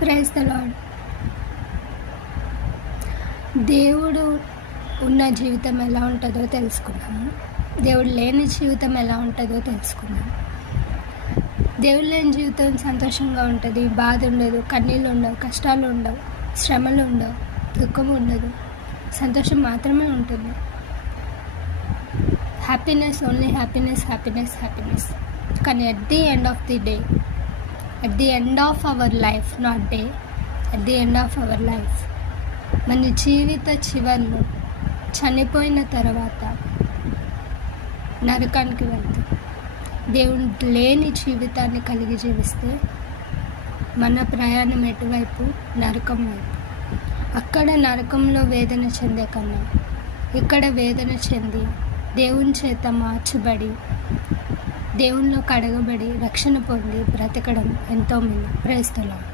Praise the lord. దేవుడు ఉన్న జీవితం ఎలా ఉంటుందో తెలుసుకున్నాము. దేవుడు లేని జీవితం ఎలా ఉంటుందో తెలుసుకున్నాము. దేవుడు లేని జీవితం సంతోషంగా ఉంటుంది, బాధ ఉండదు, కన్నీళ్ళు ఉండవు, కష్టాలు ఉండవు, శ్రమలు ఉండవు, దుఃఖం ఉండదు, సంతోషం మాత్రమే ఉంటుంది. Happiness, only happiness, happiness, happiness. కానీ at the end of the day, at the end of our life, not day, at the end of our life, మన జీవిత చివరిలో చనిపోయిన తర్వాత నరకానికి వెళ్తాం. దేవుడు లేని జీవితాన్ని కలిగి జీవిస్తే మన ప్రయాణం ఎటువైపు? నరకం వైపు. అక్కడ నరకంలో వేదన చెందే కన్నా ఇక్కడ వేదన చెంది దేవుని చేత మార్చబడి దేవునిలో కడగబడి రక్షణ పొంది బ్రతకడం ఎంతో మేలు. Praise the lord.